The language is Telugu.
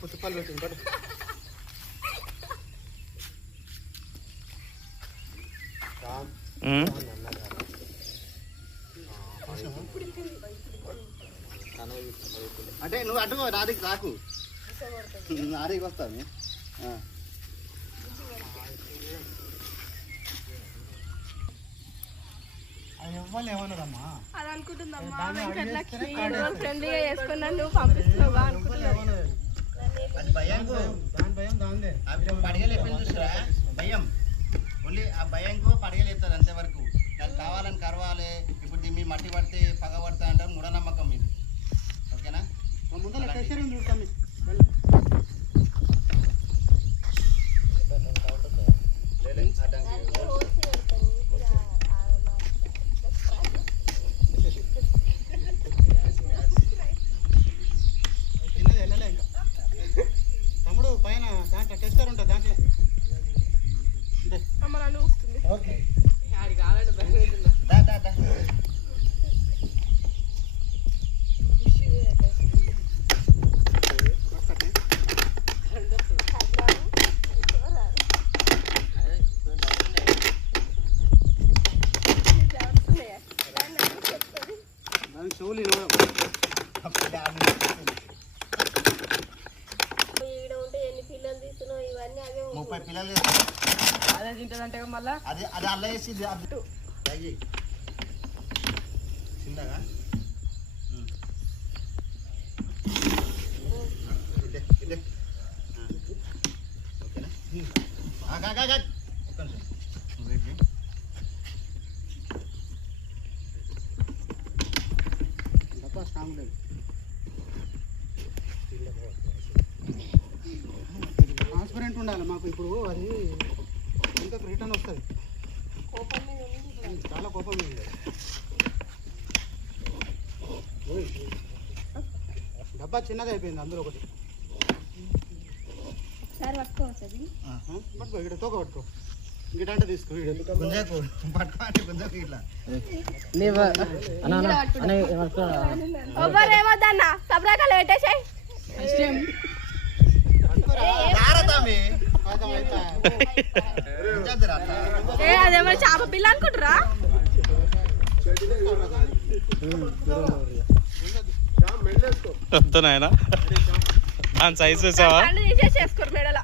పుట్టుపల్లి పెట్టింది బట్ అంటే నువ్వు అడ్డుకో నాదికి రాకు నాదికి వస్తావు ఏమన్నాడమ్మా అది అనుకుంటుందమ్మా ఫ్రెండ్లీగా చేసుకున్నాను నువ్వు పంపిస్తున్నావా అది భయంకు దాని భయం దాందే పడిగలు ఎప్పుడు చూసారా భయం ఓన్లీ ఆ భయంకు పడిగలు ఎత్తారు అంతవరకు నాకు కావాలని కరవాలి ఇప్పుడు మీ మట్టి పడితే పగ పడతా అంటారు మూఢనమ్మకం మీది ఓకేనా తమ్ముడు పైన దాంట్లో టెస్టర్ ఉంటుంది దాంట్లో ఓకే చెవులు 30 పిల్లలు అదే తింటదంటే మళ్ళా అది అది అల్ల వేసి చిన్నగా ఓకేనా స్ట్రాంగ్ లేదు ట్రాన్స్పరెంట్ ఉండాలి మాకు ఇప్పుడు అది ఇంకా రిటర్న్ వస్తుంది చాలా కోపం ఉంది డబ్బా చిన్నగా అయిపోయింది అందులో ఒకటి పట్టుకో ఇక్కడ తోక పట్టుకో ఇంకటంటే తీసుకో గుంజాకు పట్టుకో అంటే గుంజాకు ఇట్లా అదేమో చేప పిల్ల అనుకుంటారా నాయన దాని సైజ్ చూసావా తీసేసుకోరు మెడల